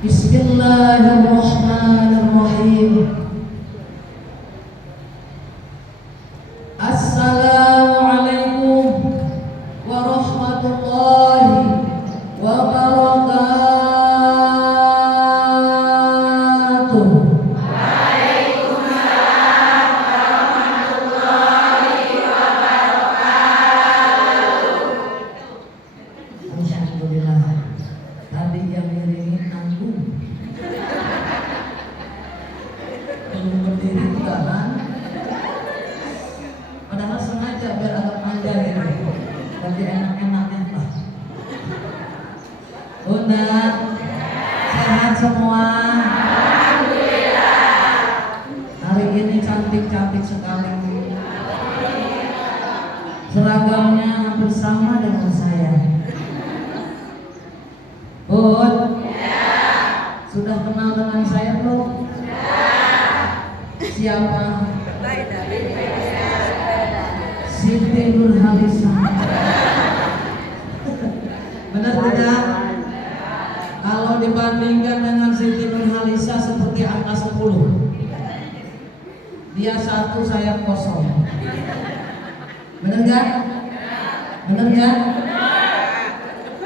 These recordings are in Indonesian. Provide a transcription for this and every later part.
Bismillahirrahmanirrahim. Assalamualaikum warahmatullahi wabarakatuh. Alhamdulillah. Tadi yang ngiringin nanggung. Belum berdiri jalan. Padahal sengaja biar agak panjang gitu. Tapi enak-enaknya lah. Bunda, sehat semua. Hari ini cantik-cantik sekali. Seragamnya hampir sama dengan saya. Bud, sudah kenal dengan saya belum? Siapa? Siti Nurhaliza. Benar tidak? Kalau dibandingkan dengan Siti Nurhaliza seperti angka 10. Dia 1, saya 0. Benar gak? Benar gak?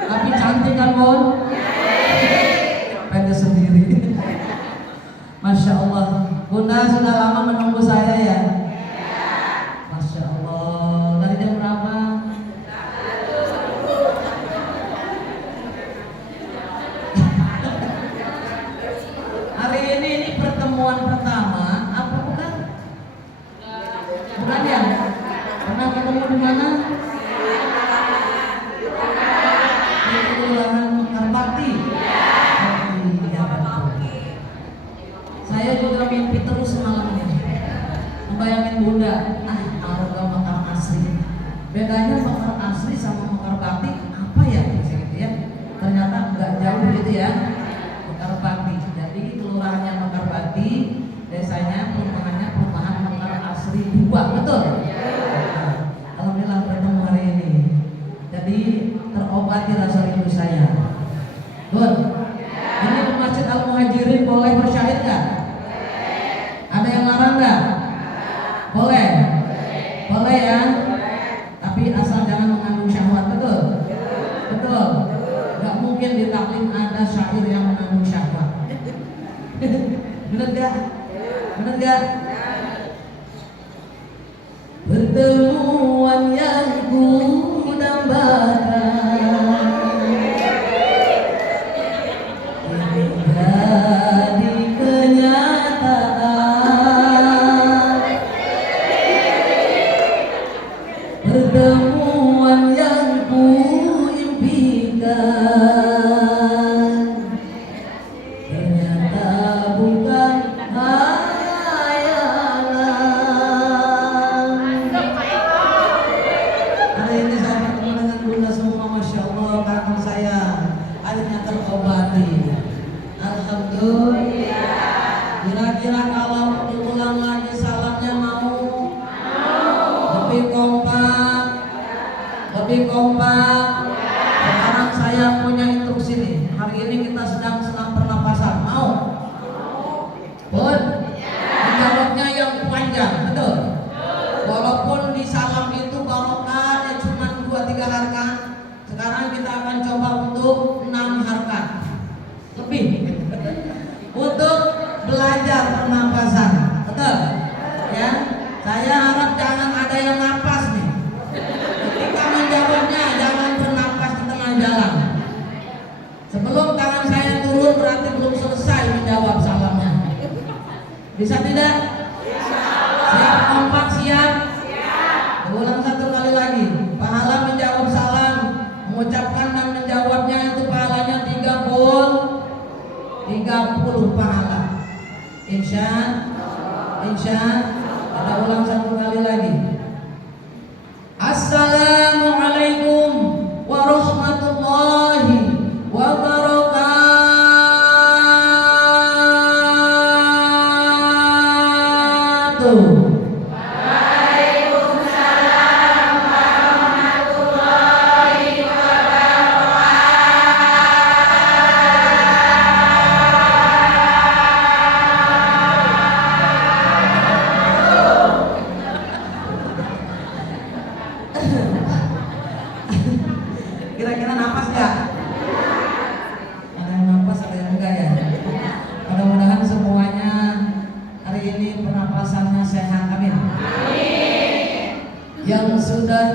Tapi cantik kan, Bun? Pendek sendiri. Masya Allah. Bunda sudah lama menunggu saya ya? Masya Allah. Dari jam berapa? Hari ini pertemuan pertama. Apa bukan? Bukan ya? Pernah ketemu di mana? Di Kelurahan Karbakti. Saya juga mimpi terus malamnya, membayangin Bunda, Aroga Mekar Asri. Bedanya Mekar Asri sama Mekar Bakti apa ya? Gitu ya. Ternyata nggak jauh gitu ya. Mekar Bakti. Jadi kelurahannya Mekar Bakti, desanya perumahan Mekar Asri 2, betul? Nah, alhamdulillah bertemu hari ini. Jadi terobati rasa rindu saya. Bun, ini di Masjid Al-Muhajirin boleh bersyahid nggak? Ada yang larang nggak? Boleh? Boleh ya? Tapi asal jangan mengandung syahwat, betul? Betul? Gak mungkin di taklim ada syair yang mengandung syahwat. Bener gak? Bener gak? Pertemuan yang ku dambakan menjadi kenyataan. Pertemuan yang ku impikan ternyata bukan hayalan. Hari ini saya bertemu dengan Bunda semua, Masya Allah, kangen saya akhirnya terobati. Alhamdulillah. Kira-kira kalau diulang lagi salatnya mau? Lebih kompak. Lebih kompak. Sekarang saya punya instruksi nih. Hari ini kita sedang senam pernapasan. Mau? Bun? Dijawabnya yang panjang, betul? Walaupun di salam itu barokahnya cuma 2-3 harkat, sekarang kita akan coba untuk 6 harkat lebih untuk belajar pernapasan, betul? Ya, saya harap jangan ada yang napas nih. Ketika menjawabnya jangan bernapas di tengah jalan. Sebelum tangan saya turun berarti belum selesai menjawab salamnya. Bisa tidak? Siap kompak, siap? Ulang 1 kali lagi. Pahala menjawab salam, mengucapkan dan menjawabnya itu pahalanya 30 pahala. Insya kita ulang 1 kali lagi. Assalamualaikum warahmatullahi wabarakatuh.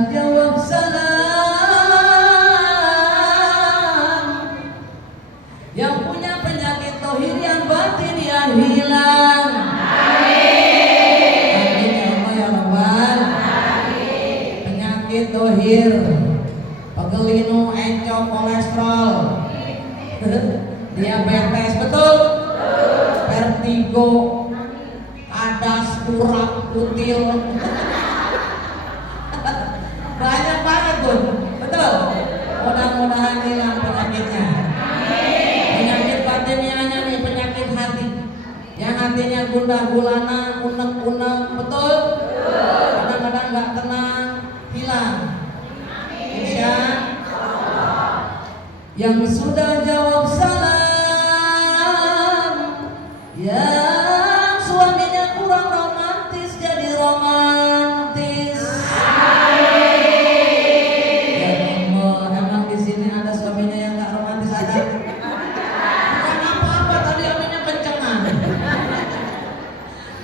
jawab salam, yang punya penyakit tohir yang batin yang hilang. Amin ya Allah ya Rabbal. Penyakit tohir, pegelinu, encok, kolesterol, diabetes, betul? Vertigo, kadas, kurap, kutil, banyak banget tuh, betul? Mudah-mudahan hilang penyakitnya. Penyakit batinianya nih, penyakit hati, yang hatinya gundah gulana, unek-unek, betul? Kadang-kadang nggak tenang, hilang. Insya Allah. Yang sudah jawab salam, yang suaminya kurang romantis jadi romantis. Ya Allah, emang di sini ada suaminya yang nggak romantis ada? Bukan apa-apa, tadi aminnya kencengan.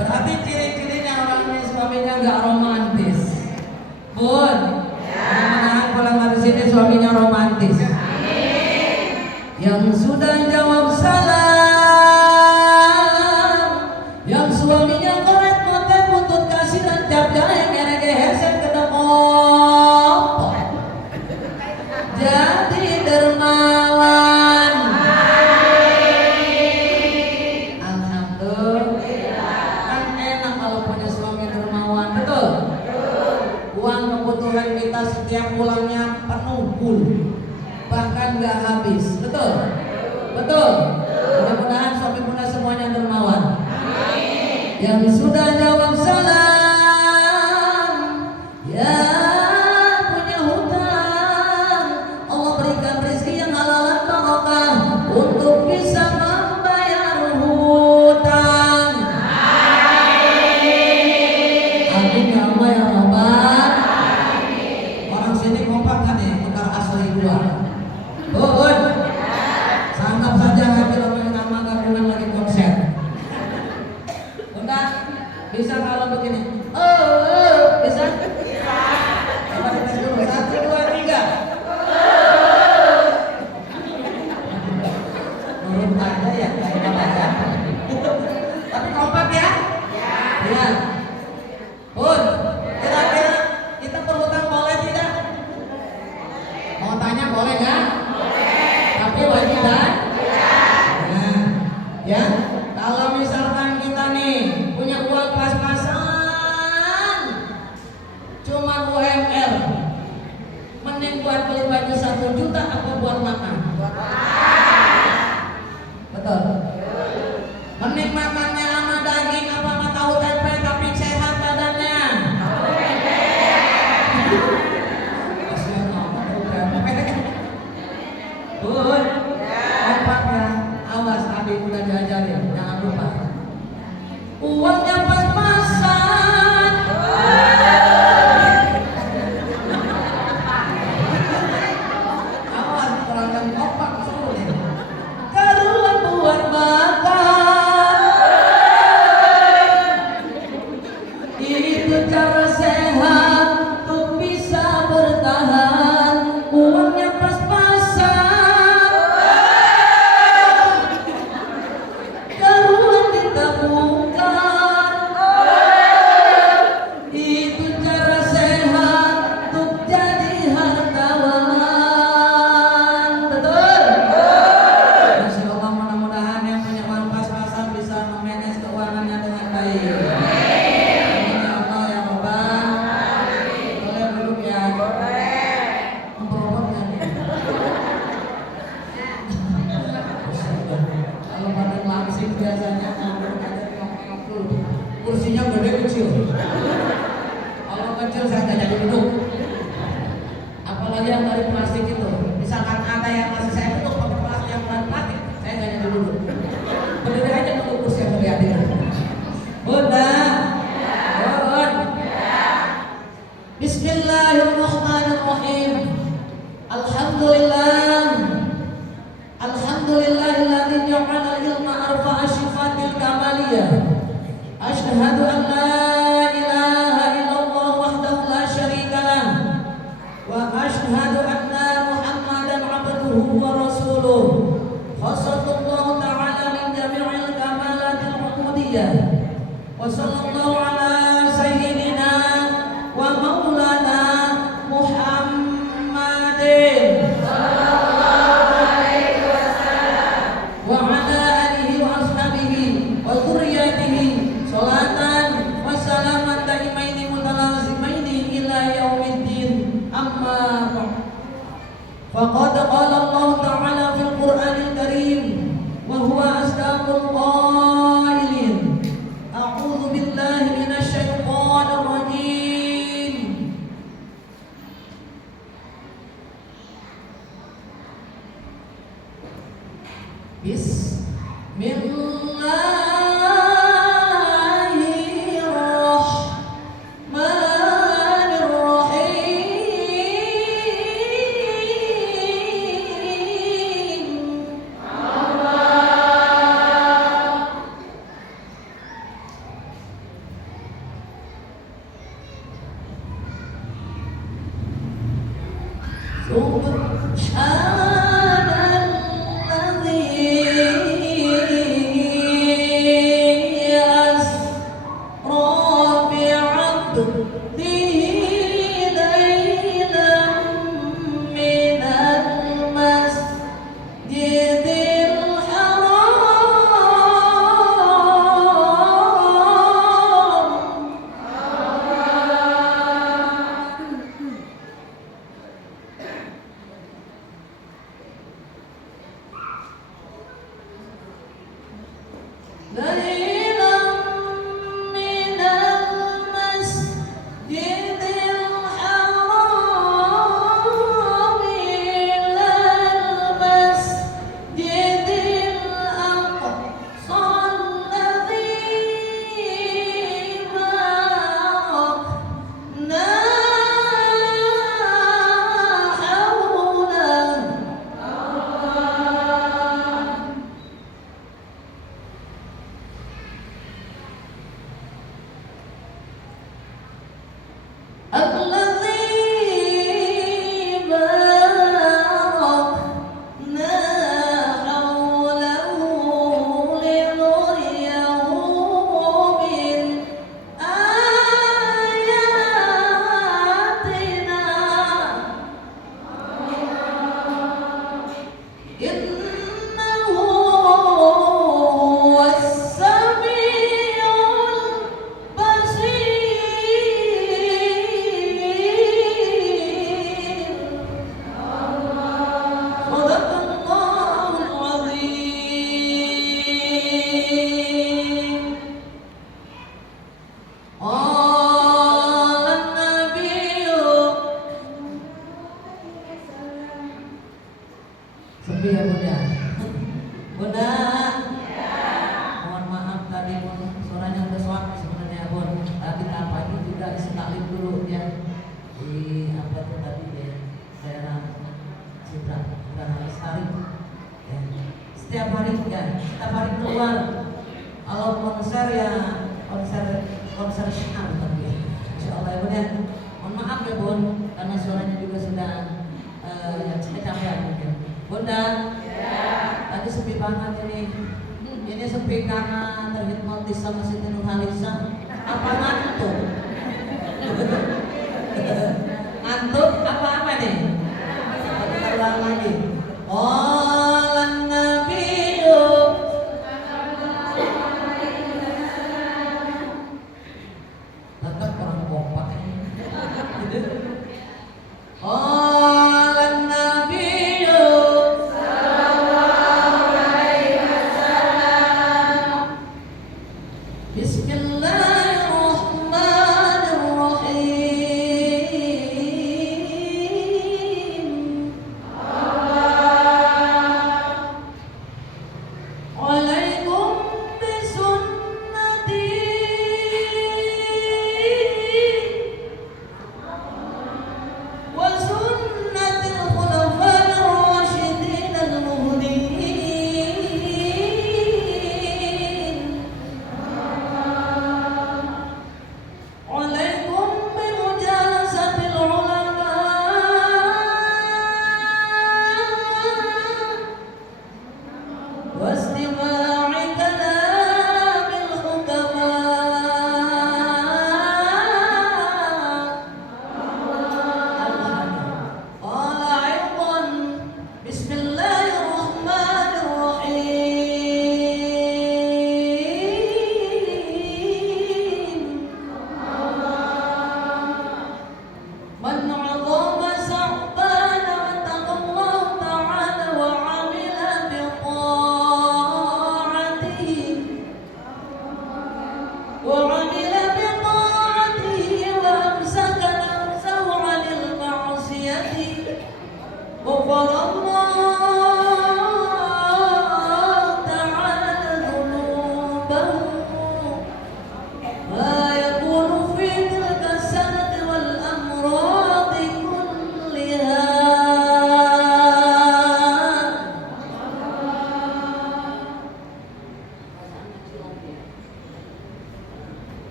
Berarti ciri-cirinya orang ini suaminya nggak romantis. Bun, mudah-mudahan pulang dari sini suaminya romantis. Yang sudah jawab salam, yang suaminya korek motet buntut kasih dan cap jahe merek hesen kedekop, jadi dermawan. Alhamdulillah. Kan enak kalau punya suami dermawan, betul? Uang kebutuhan kita setiap pulangnya penuh full, bahkan gak habis, betul? Betul? Mudah-mudahan suami bunda semuanya dermawan. Yang sudah jawab salam, yang punya hutang, Allah berikan rezeki yang halal dan barokah untuk bisa membayar hutang. Amin ya Allah ya Rabbal. Orang sini kompak kan ya, tukar asli dua. Bun, sangkap saja hampir orang nama gabungan lagi konser. Bunda, bisa kalau begini? Bisa? Coba kita dulu, 1, 2, 3. Nurut aja ya, kayak apa ya? Tapi kompak ya? Ya. Bun, kira-kira kita berhutang boleh tidak? Mau tanya boleh nggak? Tapi wajib kan? Nah, ya. Kalau misalkan kita nih punya uang pas-pasan, cuma UMR, mending buat beli baju 1 juta apa buat makan? Betul. Mending makannya sama daging apa sama tahu tempe tapi sehat badannya. Kasihan amat tahu tempe. Bun, kompak ya. Awas adik udah diajarin, jangan lupa. Uangnya pas-pasan. Awas kurangkan kompak suruh nih. Karuan buat makan. Itu cara sehat untuk bisa bertahan. Uangnya pas-pasan. Karuan ditabungkan. Itu cara sehat untuk jadi hartawan. Betul? Masya Allah, mudah-mudahan yang punya uang pas-pasan bisa memanage keuangannya dengan baik. Amin ya Allah ya Rabbal. Boleh duduk ya? Memperobotnya nih. Kalau badan langsing biasanya ngomong aja tengok-tengok dulu. Kursinya gede kecil. Kalau kecil saya nggak jadi duduk. Apalagi yang dari plastik itu. Misalkan ada yang masih saya duduk pakai plastik yang dari plastik, saya nggak jadi duduk. Berdiri aja nunggu kursi yang berliatin. Bunda, Bun. Bismillahirrahmanirrahim. Alhamdulillah. Alhamdulillahilladzi ja'ala al-ilma arfa'a sifatil kamaliyah. Asyhadu an la ilaha illallah wahdahu la syarika lah wa rasuluh khasallallahu ta'ala min jami'il kamalatil ubudiyah wa sallallahu ala sayyidina wa maulana Muhammadin sallallahu alaihi wasallam wa ala alihi wa ashabihi wa dzurriyyatihi sholatan wa salaman daimaini mutalazimaini ila yaumiddin amma faqad qala Allah ta'ala fil Qur'anil Karim wa huwa asdaqul qailin a'udzu billahi minasy syaithanir rajim Sepi ya Bunda? Bunda? Mohon maaf tadi suaranya udah soak sebenarnya Bun. Tadi pagi juga isi taklim dulu ya di apa tuh tadi ya daerah Citra Lestari ya. Setiap hari keluar kalau konser ya konser syiar tapi ya. Insyaallah ya Bun ya. Mohon maaf ya Bun karena suaranya juga sudah ya capek mungkin. Bunda, tadi sepi banget ini. Ini sepi karena terhipnotis sama Siti Nurhaliza. Apa ngantuk? Ngantuk apa nih? Kita ulang lagi. Qalan nabiyyu tetap kurang kompak ini. Qalan nabiyyu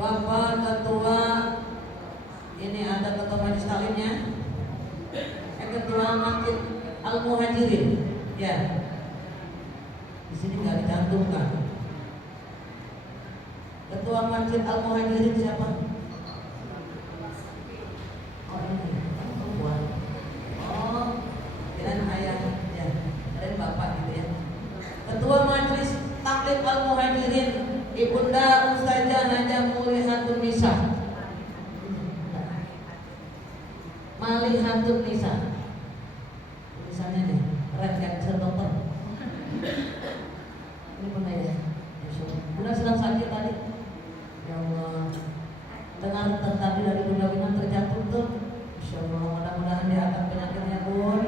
Bapak Ketua, ini ada Ketua Majelis Taklimnya, Ketua Masjid Al-Muhajirin, ya. Di sini nggak dicantumkan. Ketua Masjid Al-Muhajirin siapa? Oh ini, perempuan. Oh, kirain ayah, ya, kirain bapak gitu ya. Ketua Majelis Taklim Al-Muhajirin, Ibunda Ustazah Najah Mulihatun Nisa. Malihatun Nisa. Tulisannya nih, keren kan, dokter. Ini pernah ya. Bunda sedang sakit tadi. Ya Allah. Dengar tadi dari Bunda Bina terjatuh tuh. Insya Allah, mudah-mudahan dia akan penyakitnya pun.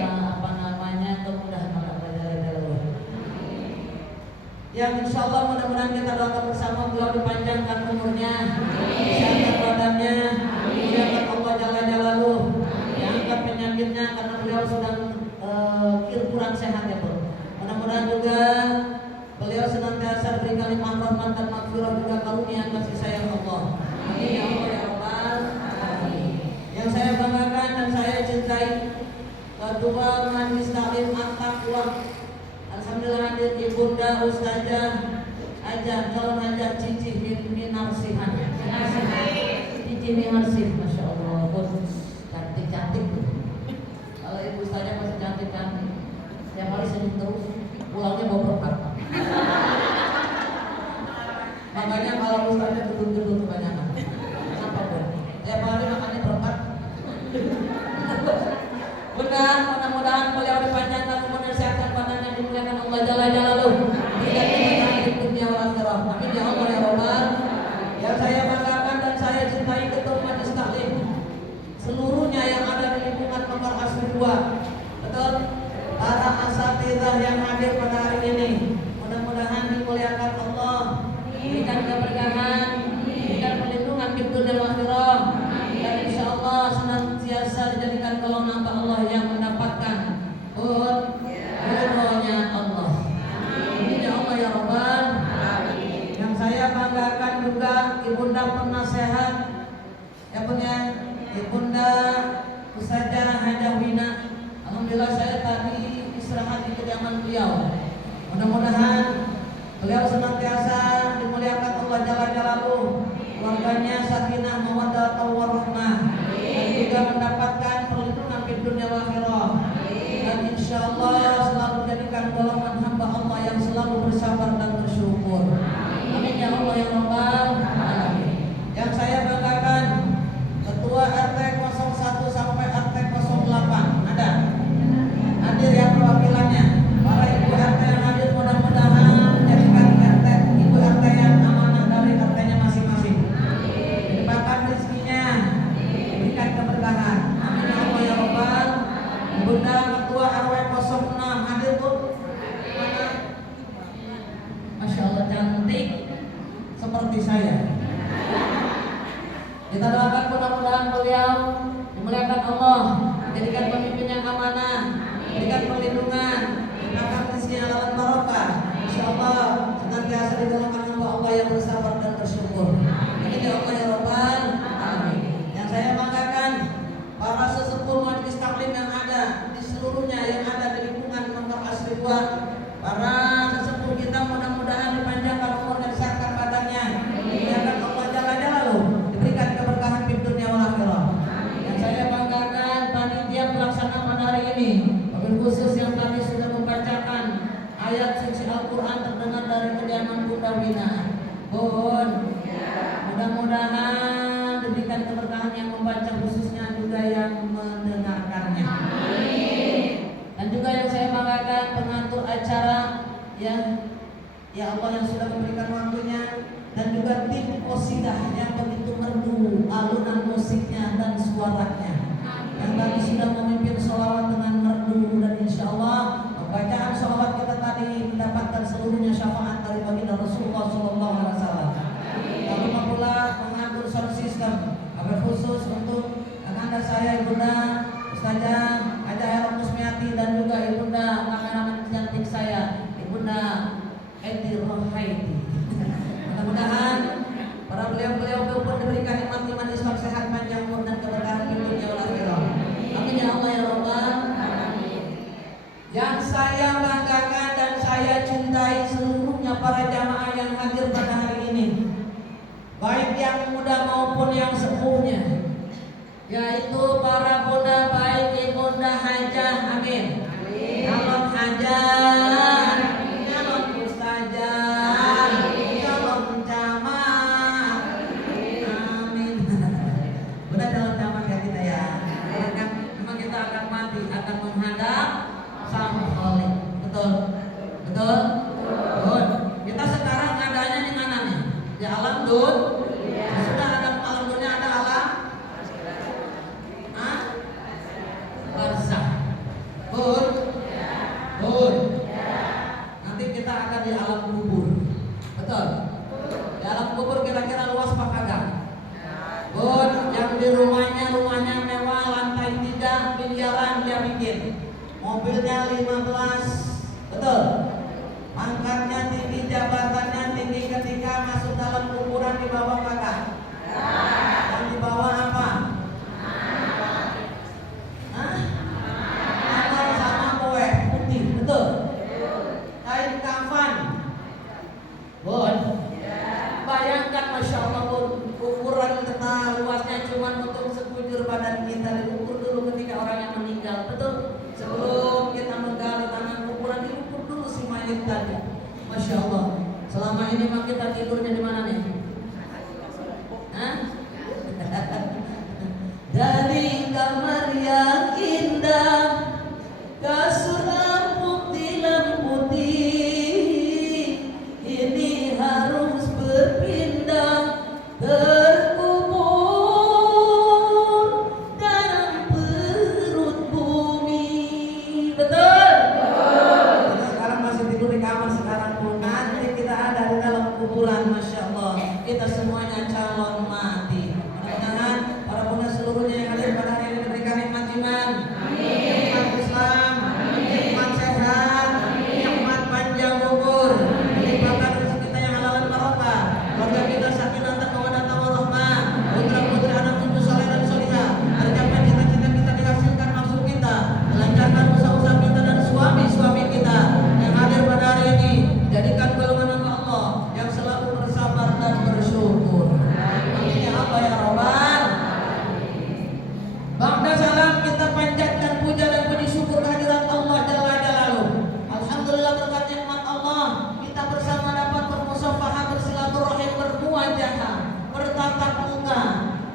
Apa namanya, kemudahan maka berjalan-jalan. Yang insya Allah mudah-mudahan kita doakan bersama beliau dipanjangkan umurnya, disehatkan badannya, diangkat Allah Jalla-Jalaluh, diangkat penyakitnya karena beliau sedang kurang sehat ya Bu. Mudah-mudahan juga beliau senantiasa diberi kalimat rahmat dan maghfirah juga karunia kasih sayang Allah. Amin ya Allah ya Rabbal alamin. Yang saya banggakan dan saya cintai Ketua Majelis Taklim At-Taqwa, alhamdulillah hadir Ibunda Ustazah Ajah calon Ajah Cici Minarsihan. Cici Minarsih, masya Allah, cantik-cantik tuh. Kalau Ibu Ustazah masih cantik-cantik, setiap hari senyum terus, pulangnya bawa berkat. Makanya kalau Ustazah duduk-duduk kebanyakan. Kenapa Bu? Setiap hari makannya berkat. Benar, mudah-mudahan beliau dipanjangkan umurnya, sehatkan badannya, dimuliakan Allah Jalla-Jalaluh, tidak dimuliakan di dunia wal akhirah. Amin ya Allah ya Rabbal. Yang saya banggakan dan saya cintai Ketua Majelis Taklim seluruhnya yang ada di lingkungan Mekar Asri 2. Betul? Para asatidzah yang hadir pada hari ini, mudah-mudahan dimuliakan Allah, diberikan keberkahan, diberikan perlindungan di dunia wal akhirah, dan insya Allah senantiasa dijadikan golongan Allah yang mendapatkan ridhonya Allah. Amin ya Allah ya Rabbal. Yang saya banggakan juga Ibunda Penasehat ya punya Ibunda Ustazah Hajah Wina. Alhamdulillah saya tadi istirahat di kediaman beliau. Mudah-mudahan beliau senantiasa dimuliakan Allah Jalla-Jalaluh, keluarganya sakinah mawaddah warahmah, dan juga mendapatkan perlindungan di dunia wal akhirah, dan insya Allah selalu jadikan golongan hamba Allah yang selalu bersabar dan bersyukur. Amin ya Allah ya Rabbal alamin. Yang saya banggakan Ketua RT 01 sampai RT 08 ada hadir ya perwakilannya. Para ibu RT yang hadir mudah-mudahan jadikan RT ibu RT yang amanah dari RT-nya masing-masing. Dilimpahkan rezekinya, berikan keberkahan. Amin ya Allah ya Rabbal. Bunda Ketua RW 06 hadir Bu. Mana? Masya Allah cantik seperti saya. Kita doakan mudah-mudahan beliau dimuliakan Allah, dijadikan pemimpin yang amanah, berikan perlindungan, berikan rezeki yang halal barokah. Insyaallah senantiasa di golongan hamba Allah yang bersabar dan bersyukur. Amin ya Allah ya Rabbal alamin. Yang saya banggakan para sesepuh Majelis Taklim yang ada di seluruhnya, yang ada di lingkungan Mekar Asri 2. Para sesepuh kita mudah-mudahan dipanjangkan umur dan sehatkan badannya, dimuliakan Allah Jalla-Jalaluh, diberikan keberkahan di dunia wal akhirah. Yang saya banggakan panitia pelaksana pada hari ini, wabil khusus yang tadi sudah membacakan ayat suci Al-Quran terdengar dari kediaman Bunda Wina. Bun, mudah-mudahan diberikan keberkahan yang membaca, khususnya juga yang mendengarkannya. Dan juga yang saya banggakan pengatur acara yang ya Allah yang sudah memberikan waktunya, dan juga tim qosidah yang begitu merdu alunan musiknya dan suaranya, yang tadi sudah memimpin sholawat dengan merdu, dan insya Allah bacaan sholawat kita tadi mendapatkan seluruhnya syafaat dari baginda Rasulullah SAW. Lalu pula mengatur sound system, agar khusus untuk kakanda saya Ibunda Ustazah Ajah Herok Kusmiati, dan juga Ibunda kameramen cantik saya Ibunda Edi Rohaidi. Mudah-mudahan yaitu para bunda baik ibunda hajah, amin. Calon hajah, calon ustazah, calon camat, amin. Bunda calon camat ya kita ya. Karena memang kita akan mati, akan menghadap Sang Khalik. Betul, betul. Betul. Kita sekarang adanya di mana nih? Di alam dunia. Sudah ada alam dunia, ada alam barzakh. Betul. Betul. Nanti kita akan di alam kubur. Betul. Di alam kubur kira-kira luas apa kagak? Betul. Yang di rumahnya mewah, lantai 3 miliaran dia bikin. Mobilnya 15. Betul. Pangkatnya tinggi, jabatannya tinggi, ketika masuk dalam kuburan di bawah kagak? Yang di bawah apa? Amal sama kue putih, betul. Kain kafan. Bon. Bayangkan, masya Allah, ukuran kita luasnya cuma untuk sekujur badan kita. Diukur dulu ketika orang yang meninggal, betul. Sebelum kita menggali tanah kuburan, diukur dulu si mayat tadi. Masya Allah. Selama ini mah kita tidurnya di mana nih? Hah? Dari kamar yang indah, kasur empuk dilemputi, ini harus berpindah terkubur dalam perut bumi. Betul? Kita sekarang masih tidur di kamar sekarang pun. Nanti kita ada di dalam kuburan, masya Allah. Kita semuanya calon mati. Mudah-mudahan para bunda seluruhnya yang hadir pada hari ini diberikan nikmat iman, nikmat Islam, nikmat sehat, nikmat panjang umur, dilimpahkan rezeki kita yang halal dan barokah, keluarga kita sakinah mawaddah warahmah, putra-putri anak cucu saleh dan salihah, tercapai cita-cita kita, dihasilkan maksud kita, melancarkan usaha-usaha kita dan suami-suami kita yang hadir pada hari ini. Jadikan golongan hamba Allah yang selalu bersabar dan bersyukur. Amin ya Allah ya Rabbal. Ba'da salam, kita panjatkan puja dan puji syukur kehadirat Allah Jalla Jalaluhu. Alhamdulillah, berkat nikmat Allah kita bersama dapat bermusafahah, bersilaturahim, bermuajahah, bertatap muka.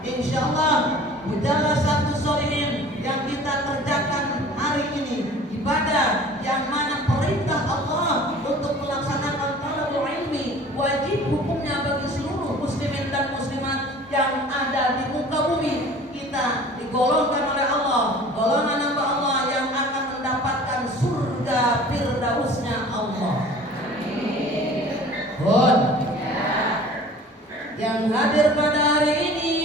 Insyaallah mujalah satu sholihin yang kita kerjakan hari ini, ibadah yang mana perintah Allah untuk melaksanakan talabul ilmi wajib hukumnya bagi seluruh muslimin dan muslimat yang ada di muka bumi. Kita digolongkan oleh Allah, golongan hamba Allah yang akan mendapatkan surga firdausnya Allah. Amin. Yang hadir pada hari ini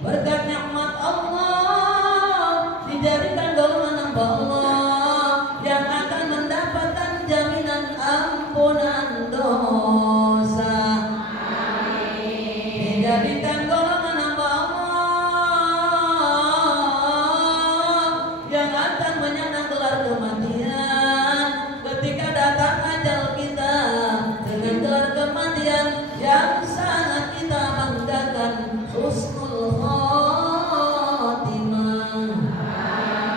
berkat nikmat Allah dijadikan golongan hamba Allah yang akan mendapatkan jaminan ampunan dosa. Dijadikan golongan hamba Allah yang akan menyandang gelar kematian ketika datang ajal kita, dengan gelar kematian yang sangat kita banggakan, husnul khotimah.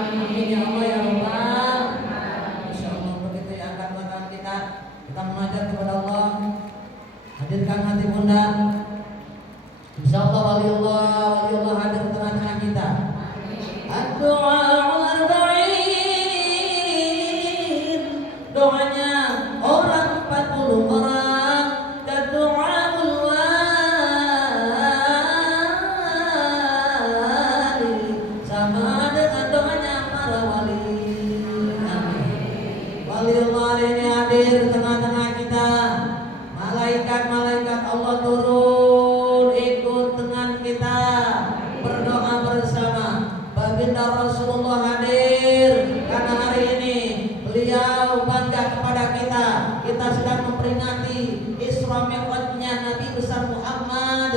Amin ya Allah ya Rabbal. Insyaallah begitu ya angkat kita mengajar kepada Allah. Hadirkan hati bunda. Insyaallah waliullah hadir di tengah-tengah kita. Ad-du'a arba'in, doanya orang 40 orang, doaul wali, sama dengan doanya para wali. Amin. Waliullah ini hadir di tengah-tengah kita. Malaikat-malaikat Allah turun ikut dengan kita berdoa bersama. Baginda Rasulullah hadir karena hari ini beliau bangga kepada kita. Kita sedang memperingati Isra Mi'rajnya Nabi besar Muhammad,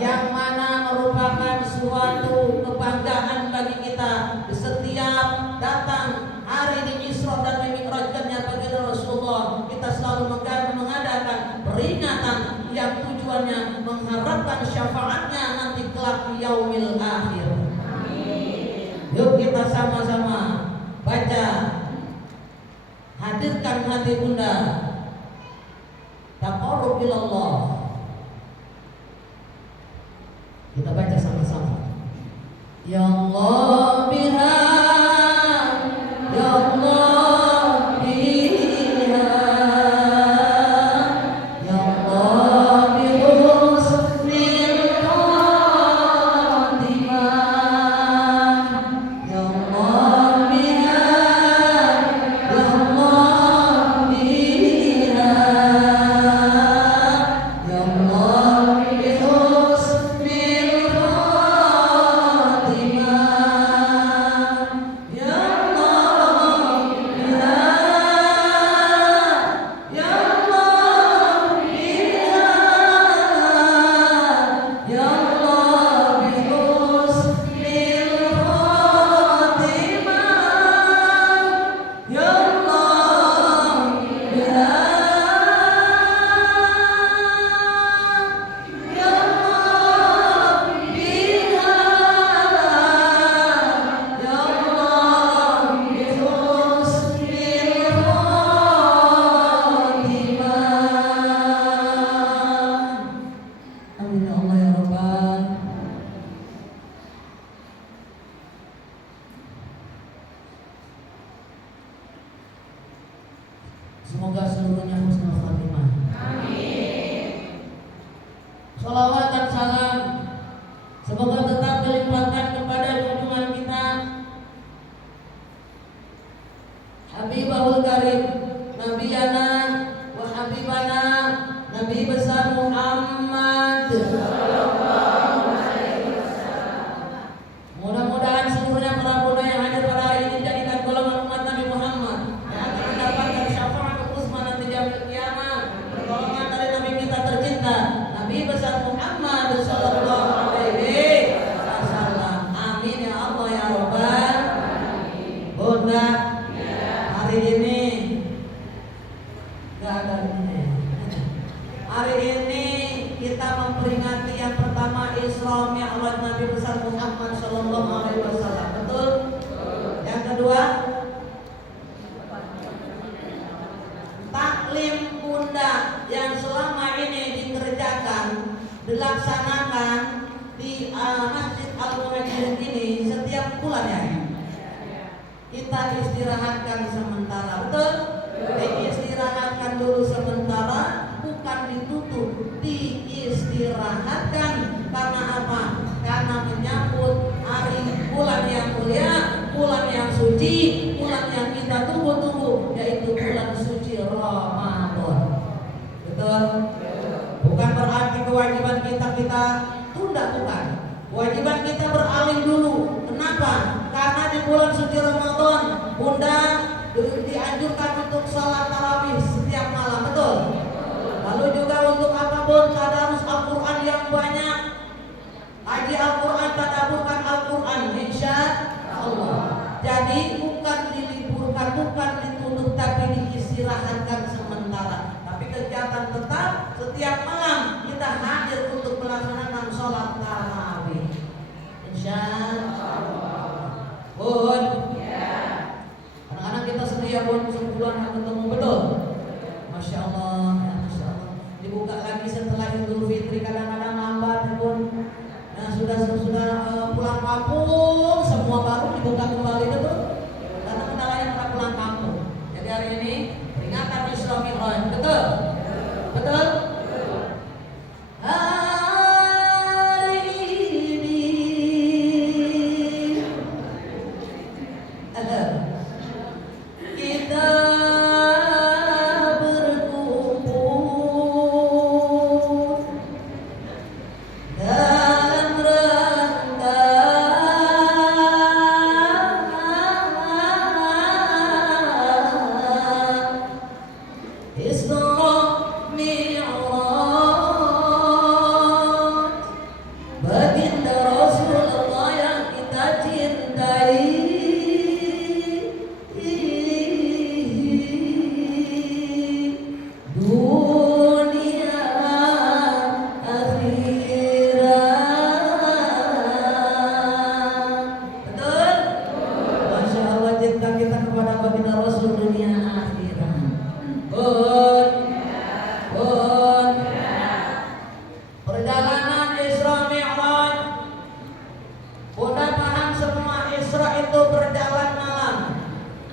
yang mana merupakan suatu kebanggaan bagi kita. Setiap datang hari di Isra dan Mi'rajnya baginda Rasulullah, kita selalu mengadakan peringatan yang tujuannya mengharapkan syafaatnya nanti akhlak yaumil akhir. Yuk kita sama-sama baca, hadirkan hati Bunda, taqarrub ilallah. Kita baca sama-sama. Ya Allah biha, ya Allah biha, ya Allah bi husnil khatimah, ya Allah biha, ya Allah biha, ya Allah bi husnil Semoga seluruhnya husnul khatimah. Amin. Sholawat dan salam semoga tetap dilimpahkan kepada junjungan kita Habibahul Karim, Nabiyana wa Habibana, Nabi besar Muhammad. Mudah-mudahan seluruhnya para Bunda yang hadir pada hari ini dijadikan golongan umat Nabi Muhammad yang akan mendapatkan syafaat uzma nanti yaumil qiyamah, golongan dari Nabi kita tercinta, Nabi besar Muhammad sallallahu alaihi wasallam. Amin ya Allah ya Rabbal alamin. Bunda, hari ini enggak ada ini. Hari ini kita memperingati yang pertama Isra Mi'raj Nabi besar Muhammad sallallahu alaihi wasallam. Betul? Yang kedua, taklim Bunda yang selama ini dikerjakan, dilaksanakan di Masjid Al-Muhajirin ini setiap bulan ya. Kita istirahatkan sementara. Betul? Diistirahatkan dulu sementara, bukan ditutup, diistirahatkan. Karena apa? Karena menyambut hari bulan yang mulia, bulan yang suci, bulan yang kita tunggu-tunggu, yaitu bulan suci Ramadan. Betul? Bukan berarti kewajiban kita tunda, bukan. Kewajiban kita beralih dulu. Kenapa? Karena di bulan suci Ramadan, Bunda dianjurkan untuk sholat tarawih setiap malam. Betul? Lalu juga untuk apapun tadarus Al-Quran yang banyak, haji Al-Quran, tadabburkan Al-Quran, insya Allah. Jadi bukan diliburkan, bukan ditutup, tapi diistirahatkan sementara. Tapi kegiatan tetap setiap malam kita hadir untuk melaksanakan sholat tarawih, insya Allah. Bun, anak-anak kita setia pun sebulan ketemu. Betul? Masya Allah, ya Masya Allah. Dibuka lagi setelah Idul Fitri, kadang-kadang lambat pun. Nah sudah pulang kampung, semua baru dibuka kembali. Betul? Karena kendalanya pada pulang kampung. Jadi hari ini peringatan Isra Mi'raj. Betul? Betul? Hari ini kita berkumpul dalam rangka Isra Mi'raj Bun. Perjalanan Isra Mi'raj. Udah paham semua Isra itu berjalan malam.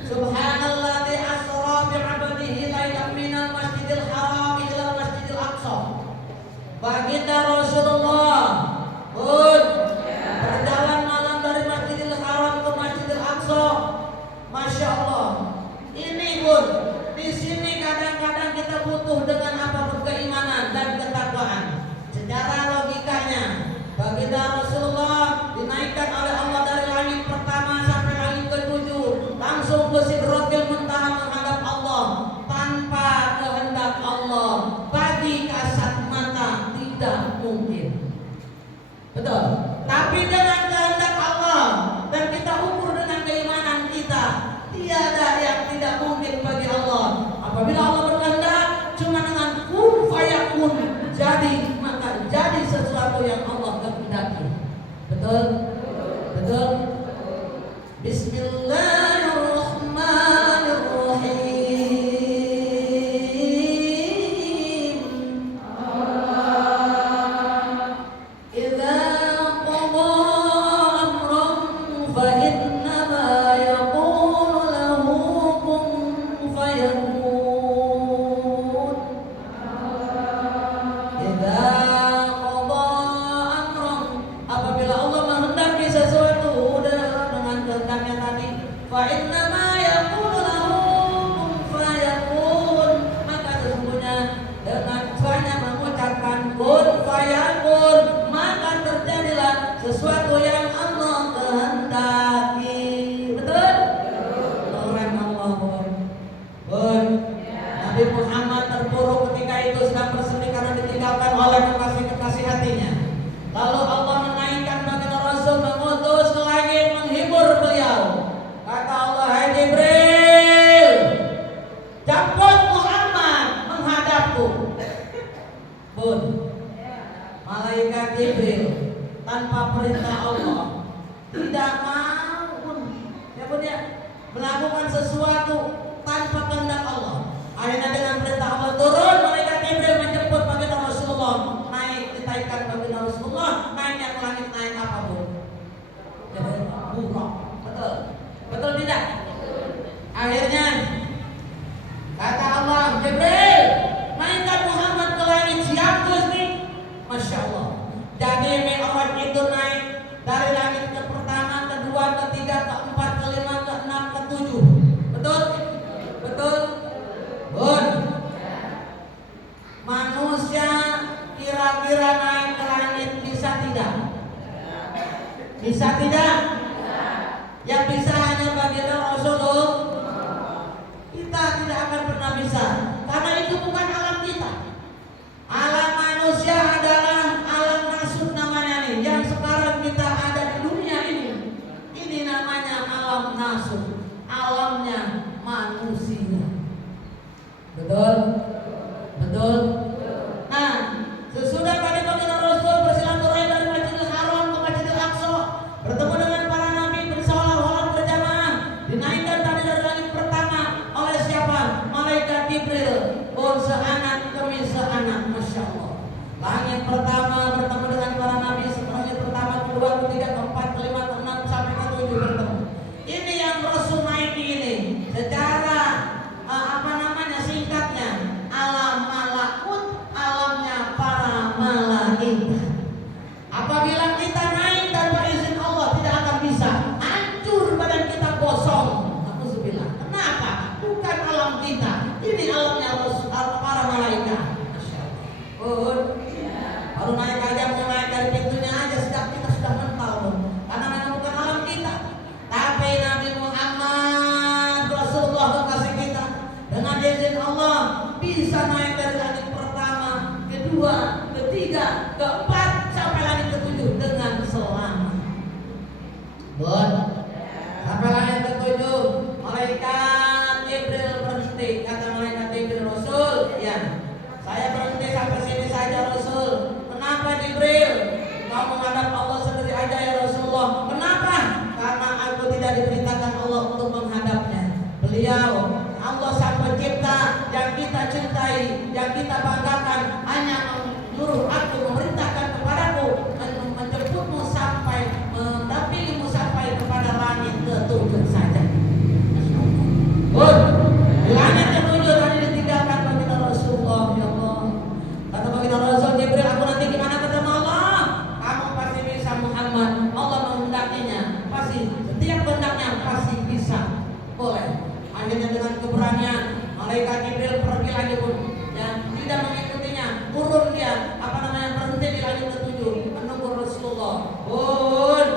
Subhanalladzi asra bi'abdihi lailan minal masjidil haram ila masjidil aqsa. Baginda Rasulullah Bun berjalan malam dari Masjidil Haram ke Masjidil Aqsa. Masya Allah. Ini Bun, di sini kadang-kadang kita butuh dengan apapun keimanan dan ketakwaan. Secara logikanya, baginda Rasulullah dinaikkan oleh Allah dari langit pertama sampai langit ke-7, langsung ke Sidratil Muntaha menghadap Allah tanpa kehendak Allah. Bagi kasat mata tidak mungkin. Betul. Tapi dengan kehendak Allah dan kita ukur dengan keimanan kita, tiada yang tidak mungkin bagi Allah. Apabila Allah berkehendak, cuma dengan kun fayakun, jadi maka jadi sesuatu yang Allah kehendaki. Betul? Betul? Bismillahirrahmanirrahim. Sesuatu yang Allah kehendaki. Betul? Keren Allah Bun. Bun, Nabi Muhammad terpuruk ketika itu sedang bersedih karena ditinggalkan oleh kekasih-kekasih hatinya. Lalu Allah menaikkan baginda Rasul, mengutus ke langit menghibur beliau. Kata Allah, hai Jibril, jemput Muhammad menghadapku. Bun, malaikat Jibril tanpa perintah Allah tidak mau ya Bun ya melakukan sesuatu tanpa kehendak Allah. Akhirnya dengan perintah Allah turun malaikat Jibril menjemput baginda Rasulullah, naik ditaikkan baginda Rasulullah, naiknya ke langit. Naik apa Bun? Buruk. Betul? Betul tidak? Akhirnya kata Allah, Jibril, naikkan Muhammad ke langit. Siap Gusti. Masya Allah. Jadi Mi'raj itu naik dari langit ke pertama, kedua, ketiga, keempat, kelima, keenam, ketujuh. Betul? Betul? Bun. Manusia kira-kira naik ke langit bisa tidak? Bisa tidak? Yang bisa hanya baginda Rasulullah. Kita tidak akan pernah bisa, karena itu bukan alam kita. Alam manusia adalah alam nasut namanya nih. Yang sekarang kita ada di dunia ini. Ini namanya alam nasut. Alamnya manusia. Betul? Betul? Nah, sesudah baginda Rasul bersilaturahim dari Masjidil Haram ke Masjidil Aqsa, bertemu dengan para nabi bersolawat berjamaah, dinaikkan tadi dari langit pertama oleh siapa? Malaikat Jibril. Oh, seanak demi seanak. Masya Allah. Langit pertama bertemu dengan para nabi, langit pertama, kedua, ketiga, keempat, kelima, keenam sampai ketujuh bertemu. Ini yang Rasul naik ini. Secara singkatnya, alam malakut, alamnya para malaikat. Apabila kita naik tanpa izin Allah tidak akan bisa, hancur badan kita, gosong. Alhamdulillah. Kenapa? Bukan alam kita. Ini alamnya para malaikat. Oh, baru naik aja, mau naik dari pintunya aja kita sudah mental, karena memang bukan alam kita. Tapi Nabi Muhammad Rasulullah kekasih kita dengan izin Allah bisa naik dari langit pertama, kedua, ketiga, keempat sampai langit ketujuh dengan selamat. Bon, sampai langit ketujuh, malaikat Jibril berhenti. Kata malaikat Jibril, Rasul, ya, saya berhenti sampai sini saja Rasul. Kenapa Jibril? Kau menghadap Allah sendiri aja ya Rasulullah. Kenapa? Karena aku tidak diperintahkan Allah untuk menghadapnya. Beliau Allah sang pencipta yang kita kita cintai, yang kita banggakan, hanya menyuruh aku, memerintahkan kepadaku, menjemputmu sampai, mendampingimu sampai kepada langit ketujuh saja. Di langit ketujuh tadi ditinggalkan baginda Rasulullah, ya Allah. Kata baginda Rasul, Jibril, aku nanti gimana ketemu Allah? Kamu pasti bisa Muhammad. Allah menghendakinya, pasti setiap kehendaknya pasti bisa. Boleh. Akhirnya dengan keberanian malaikat Jibril pergi lagi pun, ya, tidak mengikutinya, turun dia, berhenti di langit ketujuh menunggu Rasulullah. Pun,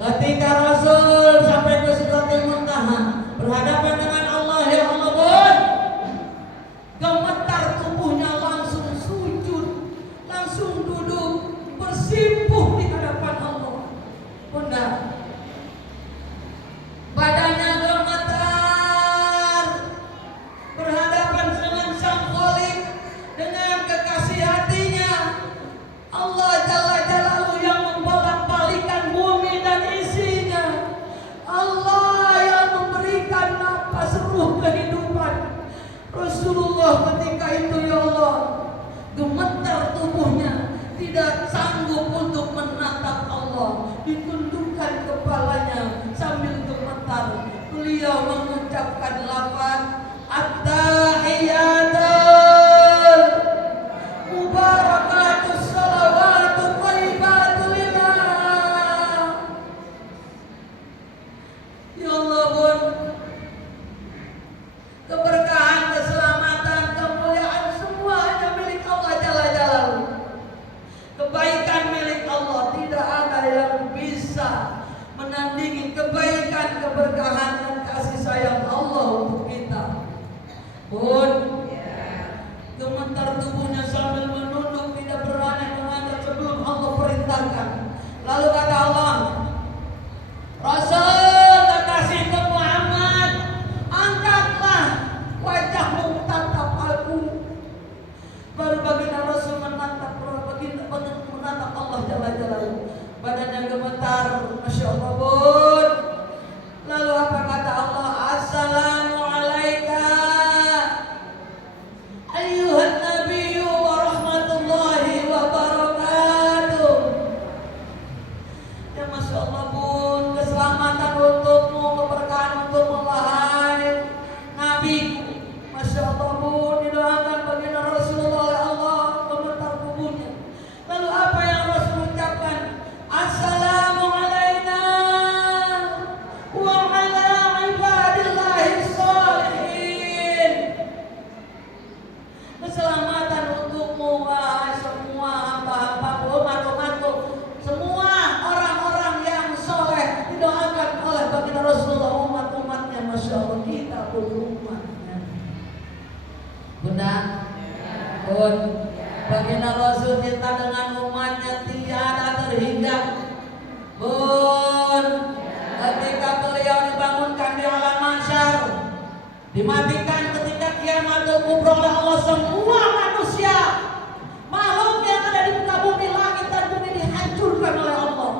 ketika Rasul sampai ke Sidratil Muntaha, berhadapan dengan Allah, ya Allah, pun gemetar tubuhnya, langsung sujud, langsung duduk, bersimpuh di hadapan Allah. Bunda, badannya gemetar berhadapan dengan Sang Khalik, dengan kekasih hatinya Allah Jalla Jalaluhu yang membolak-balikan bumi dan isinya, Allah yang memberikan napas ruh kehidupan. Rasulullah ketika itu, ya Allah, gemetar tubuhnya, tidak sanggup untuk menatap Allah, ditundukkan kepalanya sambil gemetar. Beliau mengucapkan lafaz at-tahiyatul mubarakatus salawatu thayyibatul lillah. Ya Allah, pun keberkahan, keselamatan, kemuliaan semua hanya milik Allah Jalla Jalaluhu. Kebaikan milik Allah, tidak ada yang bisa menandingi kebaikan, keberkahan dan kasih sayang Allah untuk kita. Pun gemetar tubuhnya sambil menunduk, tidak berani menghadap sebelum Allah perintahkan. Lalu kata Allah, Rasul kekasihku Muhammad, angkatlah wajahmu, tatap aku. Baru baginda Rasul menatap Allah Jalla Jalaluhu. Badannya gemetar, Masya Allah, pun. Lalu apa kata Allah? Assalamu alaika ayyuhan nabiyyu wa rahmatullahi wa barakatuh. Ya Masya Allah, pun, keselamatan untukmu, keberkahan untukmu, wahai Nabi. Masya Allah, pun, didoakan baginda Rasulullah oleh Allah, gemetar tubuhnya. Lalu apa yang Rasul ucapkan? Assalamu alaina wa ala ibadillahi sholihin. Keselamatan untukmu, wahai semua hamba-hambaku, umat-umatku, semua orang-orang yang soleh, didoakan oleh baginda Rasulullah, umat-umatnya. Masya Allah, kita pun umatnya. Bunda, pun baginda Rasul cinta dengan umatnya tiada terhingga. Pun ketika beliau dibangunkan di alam mahsyar, dimatikan ketika kiamatul kubra oleh Allah, semua manusia, makhluk yang ada di muka bumi, langit dan bumi dihancurkan oleh Allah,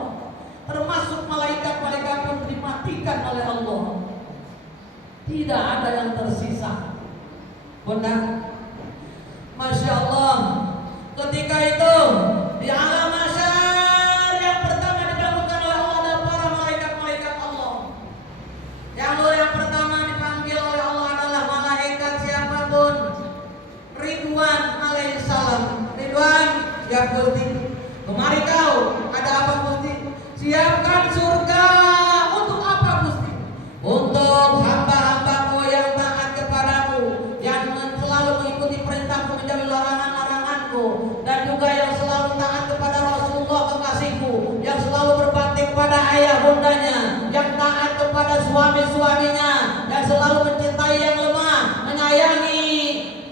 termasuk malaikat-malaikat pun dimatikan oleh Allah. Tidak ada yang tersisa. Bunda, Masya Allah, ketika itu di alam mahsyar yang pertama dibangunkan oleh Allah dan para malaikat-malaikat Allah. Yang pertama dipanggil oleh Allah adalah malaikat siapapun, Ridwan alaihissalam. Ridwan, siap Gusti. Kemari kau, ada apa Gusti? Siapkan surga. Untuk apa Gusti? Untuk hamba-hambaku yang taat kepadamu, yang selalu mengikuti perintahku, menjauhi larangan-laranganku, dan juga yang selalu taat kepada Rasulullah kekasihku, yang selalu berbakti kepada ayah bundanya, yang taat kepada suami-suaminya, yang selalu mencintai yang lemah, menyayangi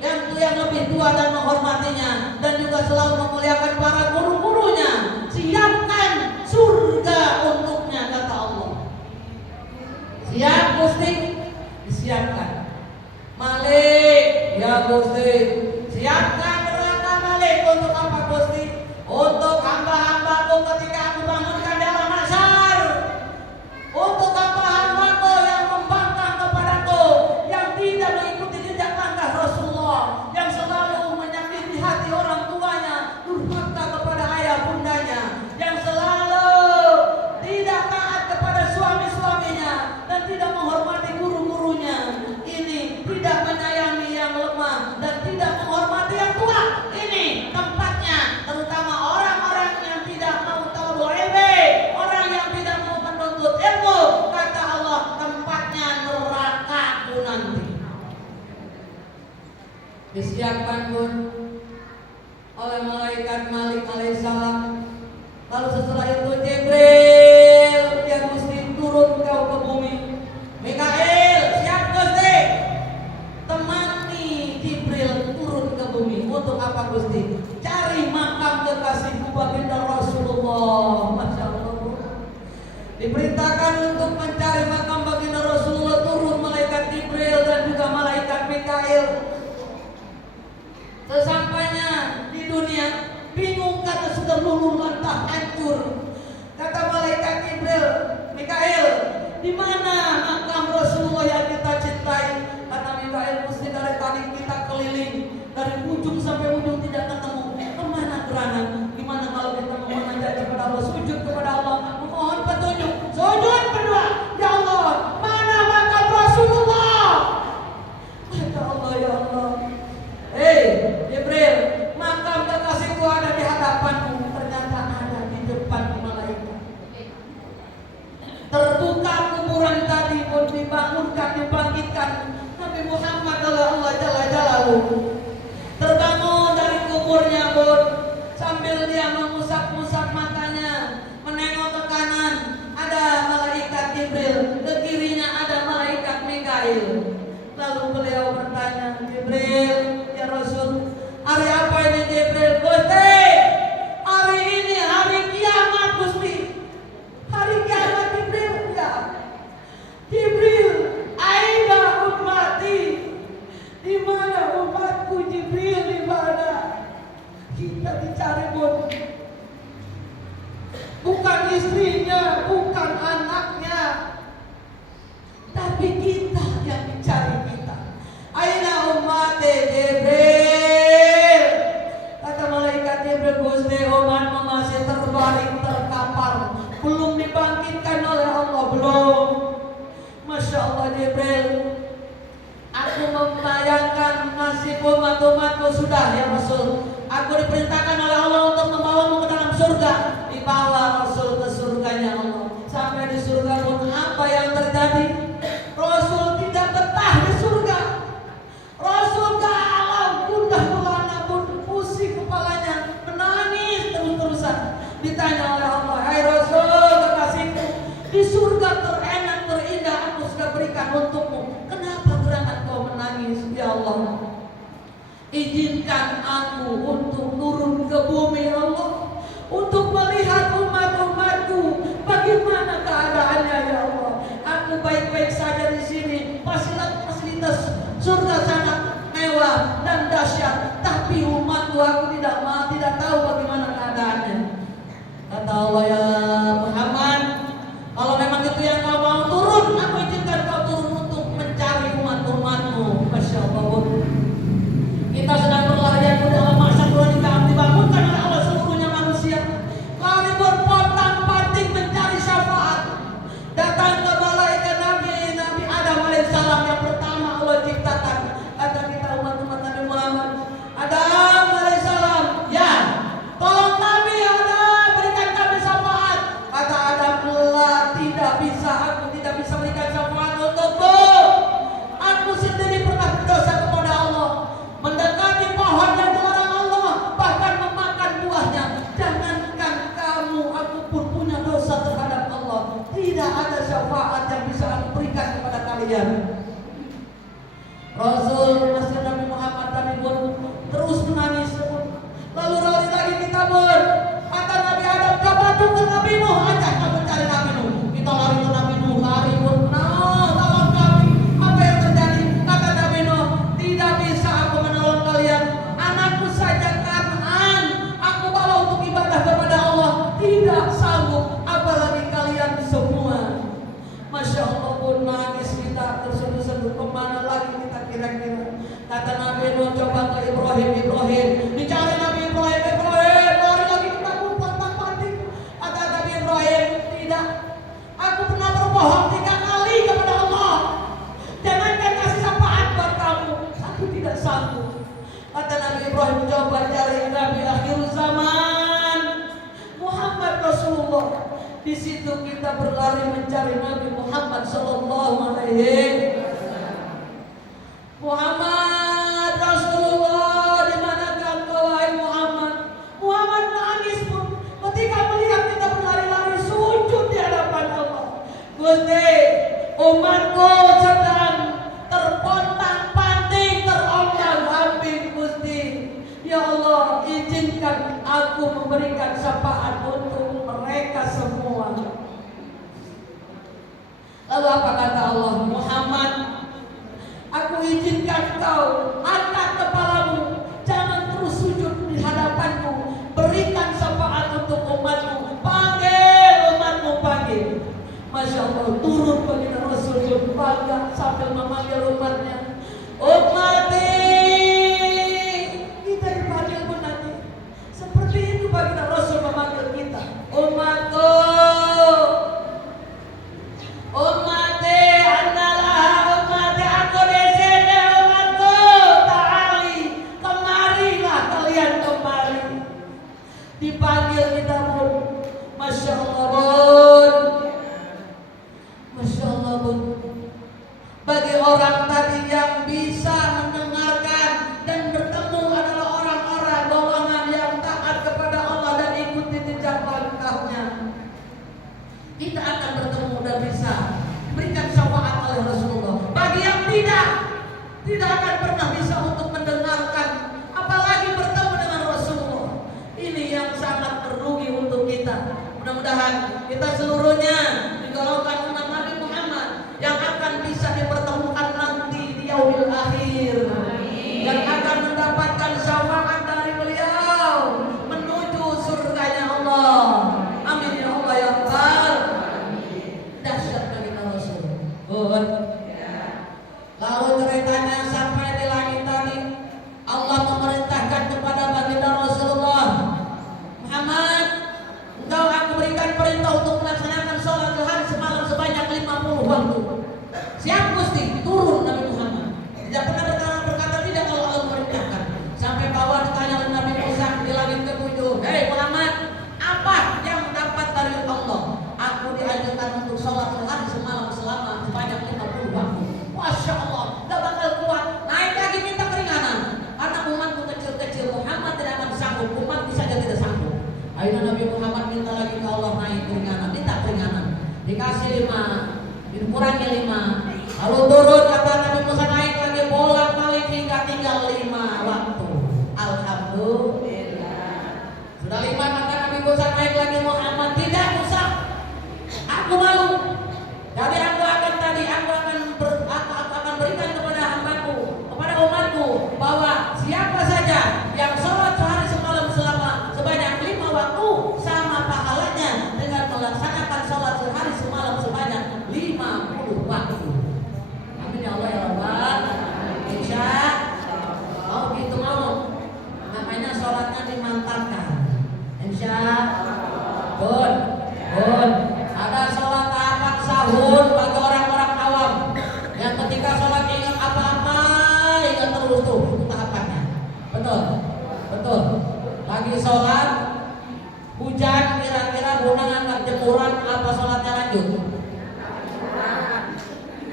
yang lebih tua dan menghormatinya, dan juga selalu memuliakan para guru-gurunya. Siapkan surga untuknya, kata Allah. Siap Gusti? Disiapkan. Malik, ya Gusti. Siapkan neraka Malik. Untuk apa Gusti? Untuk hamba-hambaku ketika aku bangunkan di alam mahsyar. Untuk hamba-hambaku yang membangkang kepadaku, yang tidak mengikuti jejak langkah hadapan pun oleh malaikat Malik alaihissalam. Lalu setelah itu Jibril yang mesti turun kau ke bumi. Mikail, siap Gusti. Temani Jibril turun ke bumi. Untuk apa Gusti? Cari makam kekasihku baginda Rasulullah. Masya Allah. Diperintahkan untuk mencari makam baginda Rasulullah, turun malaikat Jibril dan juga malaikat Mikail. Sesampainya di dunia, bingung karena sudah luluh lantah hancur. Kata malaikat Jibril, Mikail, di mana makam Rasulullah yang kita cintai? Kata Mikail, mesti dari tadi kita keliling, dari ujung sampai ujung tidak ketemu. Kemana gerangan? Gimana kalau kita memunajat kepada Allah, sujud kepada Allah, memohon petunjuk, sujud berdoa, ya Allah, mana makam Rasulullah? Kata Allah, ya Allah, hei Jibril, makam kekasihku ada di hadapanmu. Ternyata ada di depan malaikat. Terbuka kuburan tadi pun dibangunkan, dibangkitkan Nabi Muhammad oleh Allah Jalla Jalaluhu. Terbangun dari kuburnya pun sambil dia mengusap-usap matanya, menengok ke kanan ada malaikat Jibril, ke kirinya ada malaikat Mikail. Lalu beliau bertanya, Jibril, ya Rasul, hari apa ini Jibril? Gusti, hari ini hari kiamat Gusti. Hari kiamat Jibril, ya. Jibril, aina ummati? Di mana umatku Jibril, di mana? Kita dicari pun bukan istrinya, bukan anaknya, tapi kita yang dicari kita. Aina ummati Jibril? Kata malaikat Jibril, Gusti, umatmu masih terbaring, terkapar, belum dibangkitkan oleh Allah, belum. Masya Allah Jibril, aku membayangkan nasib umat-umatku sudah ya Rasul. Aku diperintahkan oleh Allah untuk membawamu ke dalam surga. Dibawa Rasul ke surganya Allah. Sampai di surga pun apa yang terjadi? Rasul tidak betah di surga. Rasul galau, gundah gulana pun pusing kepalanya, menangis terus-terusan. Ditanya oleh Allah, hai Rasul kekasihku, di surga terenak terindah aku sudah berikan untukmu. Kenapa gerangan kau menangis? Ya Allah, izinkan aku untuk turun ke bumi Allah, untuk melihat umat-umatku bagaimana keadaannya ya Allah. Aku baik-baik saja di sini, fasilitas surga sangat mewah dan dahsyat, tapi umatku aku tidak tahu bagaimana keadaannya. Kata Allah, ya Muhammad, kalau memang itu yang kau mau turun, aku izinkan kau turun untuk mencari umat-umatmu. Masya Allah. Kita sedang berlarian dalam masa kronika, dibangunkan oleh Allah seluruhnya manusia. Lari berpontang-panting mencari syafaat. Datang ke malaikat Nabi Adam alaihissalam yang pertama Allah ciptakan. Kata kita umat-umat Nabi Muhammad, Adam alaihissalam, ya, tolong kami Adam, berikan kami syafaat. Kata Adam, tidak bisa, aku tidak bisa berikan syafaat untukmu. Aku sendiri pernah berdosa kepada Allah, mendekati pohon yang dilarang Allah, bahkan memakan buahnya. Jangankan kamu, aku pun punya dosa terhadap Allah. Tidak ada syafaat yang bisa aku berikan kepada kalian. Rasul masih Nabi Muhammad tadi pun terus menangis. Lalu lagi kita pun kata Nabi Adam, coba tuh ke Nabi Nuh, ajak kamu cari Nabi Nuh. Kita lari ke Nabi Nuh, lari pun, tolong kami. Apa yang terjadi? Kata Nabi Nuh, tidak bisa aku menolong kalian. Anakku saja Kan'an aku bawa untuk ibadah kepada Allah, tidak sanggup, apalagi kalian semua. Masya Allah pun nangis kita terseduh-seduh. Kemana lagi kita kira-kira? Kata Nabi Nuh, coba ke Ibrahim. Dicari Nabi Ibrahim, lari lagi kita pun pontang-panting. Kata Nabi Ibrahim, tidak. Aku pernah berbohong 3 kali kepada Allah. Jangankan kasih syafaat buat kamu, aku tidak sanggup. Kata Nabi Ibrahim, coba cari Nabi akhir zaman, Muhammad Rasulullah. Di situ kita berlari mencari Nabi Muhammad sallallahu alaihi wasallam. Muhammad Rasulullah, izinkan aku memberikan syafaat untuk mereka semua. Lalu apa kata Allah? Muhammad, aku izinkan kau angkat kepalamu, jangan terus sujud di hadapanku, berikan syafaat untuk umatmu, panggil umatmu, panggil. Masya Allah, turun baginda Rasul bangga sambil memanggil umatnya, ummati, kita dipanggil pun nanti seperti itu baginda Rasul memanggil kita, umatku, ummati, annalah ummati, aku di sini umatku, ta'ali, kemarilah kalian kemari. Dipanggil kita pun, Masya Allah pun, Masya Allah pun. Bagi orang tadi yang bisa mendengarkan dan bertemu adalah orang-orang golongan yang taat kepada Allah dan ikuti jejak langkahnya. Kita akan bertemu dan bisa berikan syafaat oleh Rasulullah. Bagi yang tidak akan pernah bisa untuk mendengarkan, apalagi bertemu dengan Rasulullah. Ini yang sangat merugi untuk kita. Mudah-mudahan kita seluruhnya digolongkan umat Nabi Muhammad yang akan bisa dipertemukan nanti di yaumil akhir, yang akan mendapatkan syafaat dari beliau menuju surganya Allah. Amin ya Allah ya Rabbal. Dahsyat bagi Rasul. Lalu ceritanya sampai di langit tadi, Allah memerintahkan kepada baginda Rasulullah, Muhammad, engkau aku berikan perintah untuk melaksanakan sholat duha semalam sebanyak 50 waktu. Siap Gusti, turun Nabi Muhammad. Tidak pernah berkata tidak kalau Allah memerintahkan. Sampai bawah ditanya oleh Nabi Musa di langit ke-7, hei Muhammad, apa yang dapat dari Allah? Aku diajarkan untuk sholat duha semalam selama sebanyak 50 waktu. Masya Allah, gak bakal kuat. Naik lagi minta keringanan. Karena umatku kecil-kecil, Muhammad tidak akan sanggup. Umatku saja tidak sanggup. Akhirnya Nabi Muhammad minta lagi ke Allah naik keringanan, minta keringanan. Dikasih 5, dikurangi 5. Lalu turun kata Nabi Musa, naik lagi bolak-balik hingga tinggal 5 waktu. Alhamdulillah. Sudah 5 maka Nabi Musa naik lagi, Muhammad, tidak Musa, aku malu. Jadi aku akan berikan kepada hambaku, kepada umatku, bahwa siapa saja yang sholat sehari semalam selama sebanyak 5 waktu sama pahalanya dengan melaksanakan sholat sehari semalam sebanyak 50 waktu. Amin ya Allah ya Rabbal. Insya mau gitu mau. Namanya sholatnya dimantapkan. Insya Allah. Ada sholat tahapan sahur bagi orang-orang awam yang ketika sholat ingat apa-apa, ingat terus tuh tahapannya. Betul. Lagi sholat hujan, kira-kira guna angkat jemuran apa sholatnya lanjut?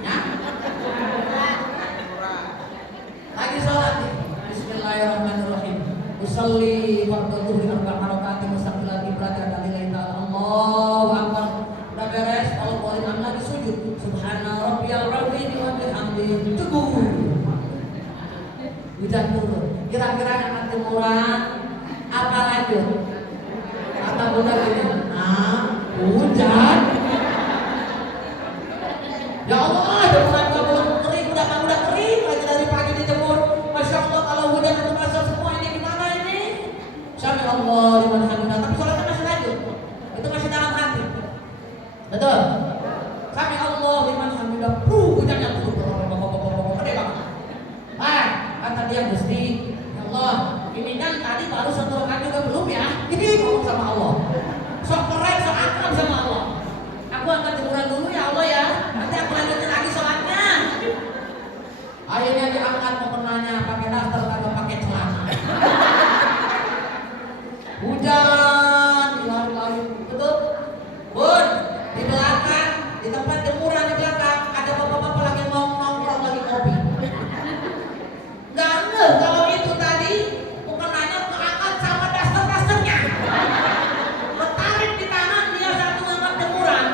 Ya? Lagi sholat nih. Bismillahirrahmanirrahim. Usolli fardhu dhuhri 4 rakaat mustaqbilan qiblat dan lillahi ta'ala. Allahu akbar. Udah beres, kalau boleh lagi sujud. Subhana rabbiyal azim wa bihamdihi. Teguh. Hujan turun. Kira-kira angkat jemuran apa lanjut? Kata bunda gini, hujan. Ya Allah, jemuran gak belum kering, udah kering lagi dari pagi dijemur. Masya Allah, kalau hujan itu basah semua, ini gimana ini? Sami Allah liman hamidah. Tapi sholatnya masih lanjut, itu masih dalam hati. Betul. Sami Allah liman hamidah. Hujannya turun. Gede banget. Kata dia, Gusti, ya Allah, ini kan tadi baru 1 rakaat juga belum ya? Ini ngomong sama Allah. Sok keren, sok akrab sama Allah. Aku angkat jemuran dulu ya Allah ya. Nanti aku lanjutin lagi sholatnya. Akhirnya diangkat mukenanya pakai daster atau pakai celana. Hujan, lari-lari, betul? Bun, di belakang, di tempat jemuran di belakang ada bapak-bapak lagi nongkrong lagi ngopi. Gak ngeh kalau itu tadi mukenanya keangkat sama daster-dasternya. Bertarik di tangan dia satu angkat jemuran.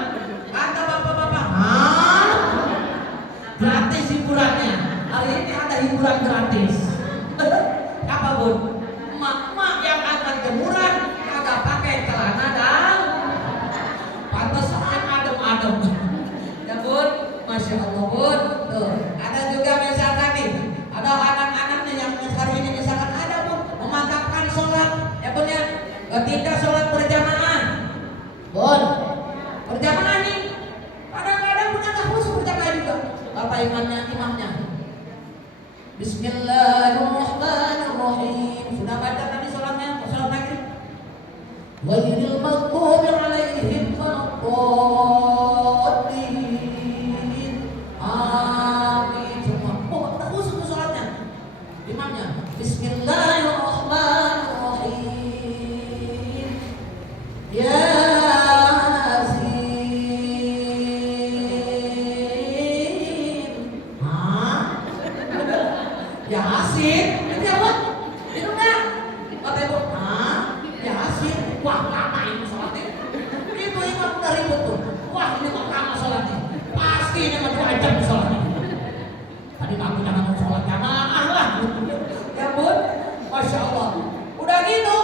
Kata bapak-bapak, gratis hiburannya. Hari ini ada hiburan ketika sholat berjamaah, bon, berjamaah nih, kadang-kadang punya nggak khusus berjamaah juga. Kata imamnya, Bismillahirrahmanirrahim. Sudah baca tadi sholatnya, sholat maghrib. Ghairil maghdubi alaihim waladdallin. Amin. Semua. Oh, tak khusus tuh sholatnya. Imamnya, Bismillahirrahmanirrahim. Yasin. Hah? Yasin? Itu apa? Itu enggak? Kata ibu, hah? Yasin? Wah, lama ini sholatnya. Itu imam udah ribut tuh. Wah, ini kok lama sholatnya. Pasti ini mah 2 jam sholatnya. Tadi kamu jangan mau sholat jamaah lah. Ya bun, Masya Allah. Udah gitu,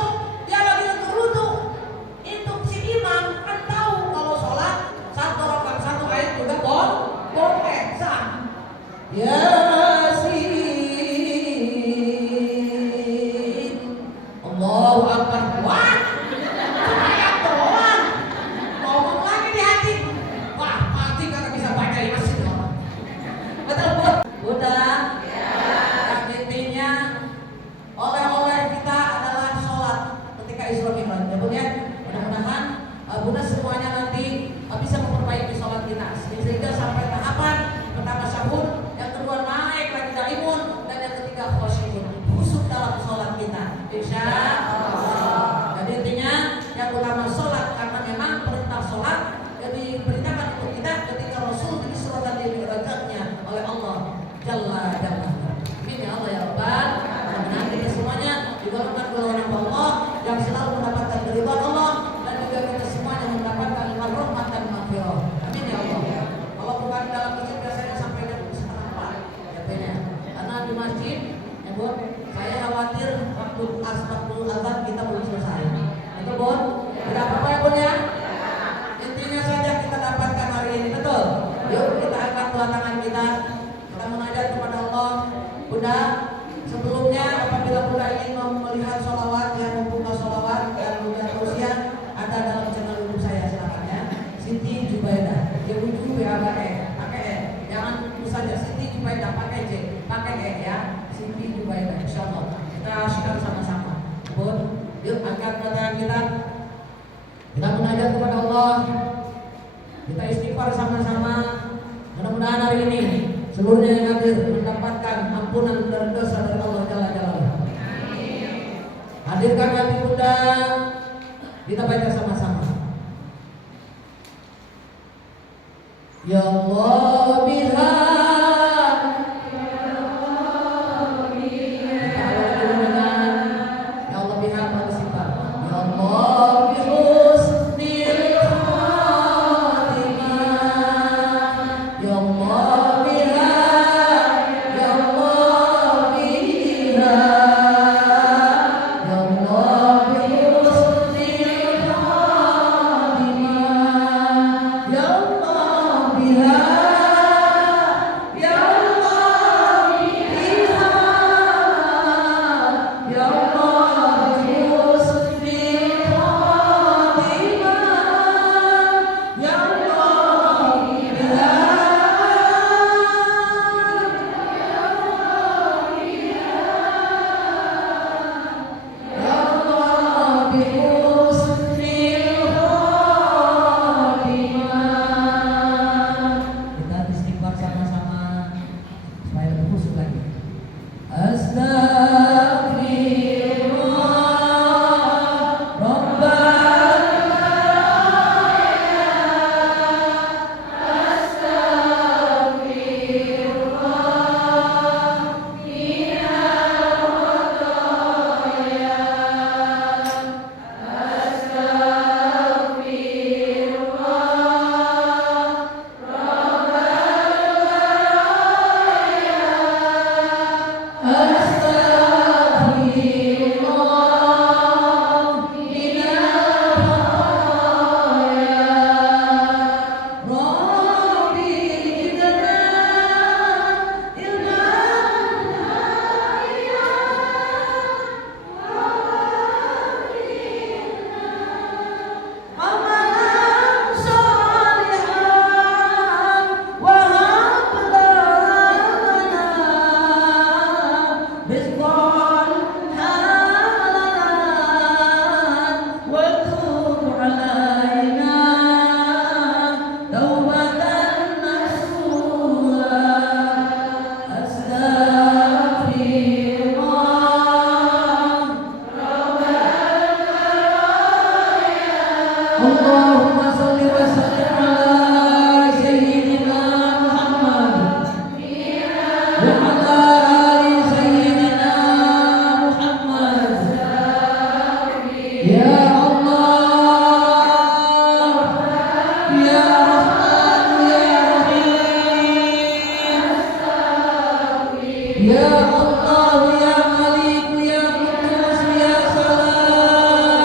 dia lagi ngeruduk. Itu si imam kan tahu kalau sholat 1 rakaat 1 ayat juga boleh sah. Yasin. Allahu Akbar. Wah, ayat doang. Ngomong lagi di hati. Wah, pasti kagak bisa baca Yasin orang. Betul bu? Udah. Yang intinya oleh-oleh kita adalah sholat ketika Isra Mi'raj. Ya bun ya. Mudah-mudahan Bunda semuanya nanti bisa memperbaiki sholat kita sehingga sampai tahapan pertama syahud, yang kedua naik lagi daimun, dan yang ketiga khusyuk dalam sholat kita. Insya Allah. Jadi intinya yang utama sholat, karena memang perintah sholat yang diperintahkan untuk kita ketika Rasul disurahkan di mi'rajnya oleh Allah Jalla Jalla. Amin ya Allah ya Rabbal. Mudah-mudahan kita semuanya digolongkan golongan Allah yang selalu mendapatkan keridhaan Allah, dan juga kita semuanya mendapatkan rahmat dan maghfirah. Amin ya Allah. Kalau bukan dalam masjid biasanya sampai jam 3:30 jatuhnya. Karena di masjid, ya Bun, saya khawatir waktu azan kita belum selesai. Betul Bun? Tidak apa-apa ya Bun ya? Intinya saja kita dapatkan hari ini, betul? Yuk kita angkat dua tangan kita munajat kepada Allah. Bunda, sebelumnya apabila Bunda ingin melihat sholawat yang membuka sholawat dan Bunda tausiah ada dalam channel YouTube saya, silakan ya. Siti Jubaidah, dia butuh pakai E, jangan tulis saja Siti Jubaidah pakai J, pakai E ya. Siti Jubaidah, insyaallah kita asyikkan sama-sama. Bun, yuk angkat tangan kita. Kita munajat kepada Allah. Kita istighfar sama-sama. Mudah-mudahan hari ini seluruhnya yang hadir mendapatkan ampunan dari dosa dari Allah Jalla Jalla. Hadirkan hati Bunda, kita baca sama-sama. Ya Allah biha. Ya Allah biha partisipal. Ya Allah bihusnil khatimah. Ya Allah biha. Ya Allah biha. Ya Allah bihusnil khatimah. Ya Allah biha. Allahumma shalli wa sallim ala sayyidina Muhammad wa ala ali sayyidina Muhammad. Ya Allah, ya Rahman, ya Rahim, ya Allah, ya Malik, ya Qudus, ya Salam.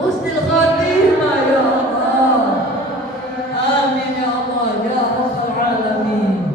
husnul khatimah ya Allah. Amin ya Allah ya rabbal alamin.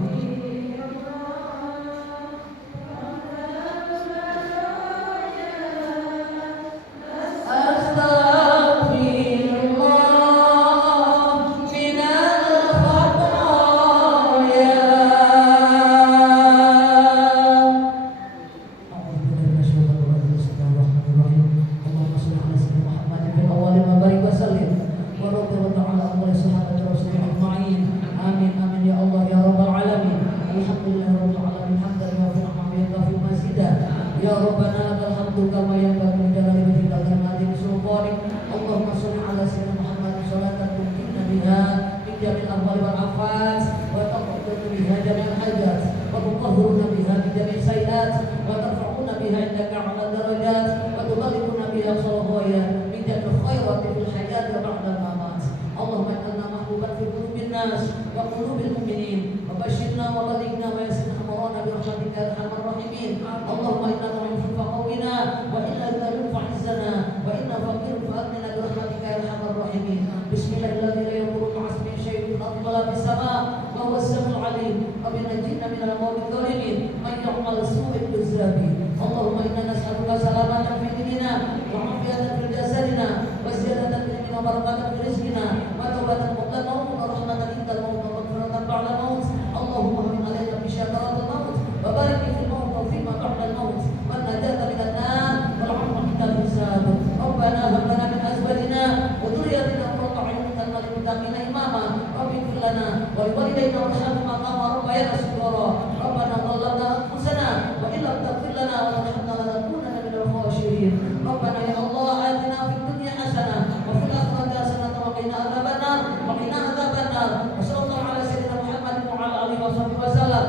Ya Rabbana lakal hamdu kama yanbaghi li jalali wajhika wa azimi sultanik. Allahumma shalli ala sayyidina Muhammad salatan tunjina biha min jami'il ahwali wal afat wa taqaddatu biha jami'al hajat wa tutahhiruna biha min jami'is sayyi'at wa tarfa'una biha indaka 'ala darajat wa tuballighuna biha salawaya min jami'il khairati fil hayati wa ba'da al-mamat. Allahumma inna mahbuban fi qulubin nas wa qulubil mu'minin wa bashirna wa balighna wa yassirna amrana bi rahmatika ya arhamar rahimin. Allahumma inna na'udzu faqawina wa inna dhalun fa'izzana wa inna faqirun fa'adnina bi rahmatika ya arhamar rahimin. Bismillahirrahmanirrahim. La yadurru ma'asmi syai'un fil ardi wa la fis sama' wa huwa as-sami'ul 'alim. Wa binajjina minal qawmi dhalimin man ya'mal su'an bizabi. Allahumma inna nas'aluka salamatan fi dinina wa 'afiyatan fil jasadina wa ziyadatan fil ilmi wa barakatan fil rizqina wa tawbatan qabla al-maut wa rahmatan indal maut wa maghfiratan ba'da al-maut. Allahumma min alaina bi syakaratil maut wa barik fil maut wa fi ma ba'da al-maut wa najata minan nar wal 'afwa minal hisab. Rabbana hab lana min azwajina wa dhurriyyatina qurrata a'yunin waj'alna lil muttaqina imama. Rabbana lana wa liwalidayna warhamhuma kama rabbayana shighara. Rabbana dhallamna anfusana wa in lam taghfir lana wa tarhamna lanakunanna minal khasirin. Rabbana ya Allah atina fid dunya hasanah wa fil akhirati hasanah wa qina adzabannar wa qina adzabannar. Wa sallallahu ala sayyidina Muhammad wa ala alihi wa sahbihi wa sallam.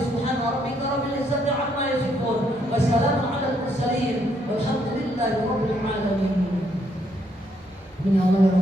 Subhana rabbika rabbil izzati amma yasifun wa salamun alal mursalin walhamdulillahi rabbil alamin. Min Allah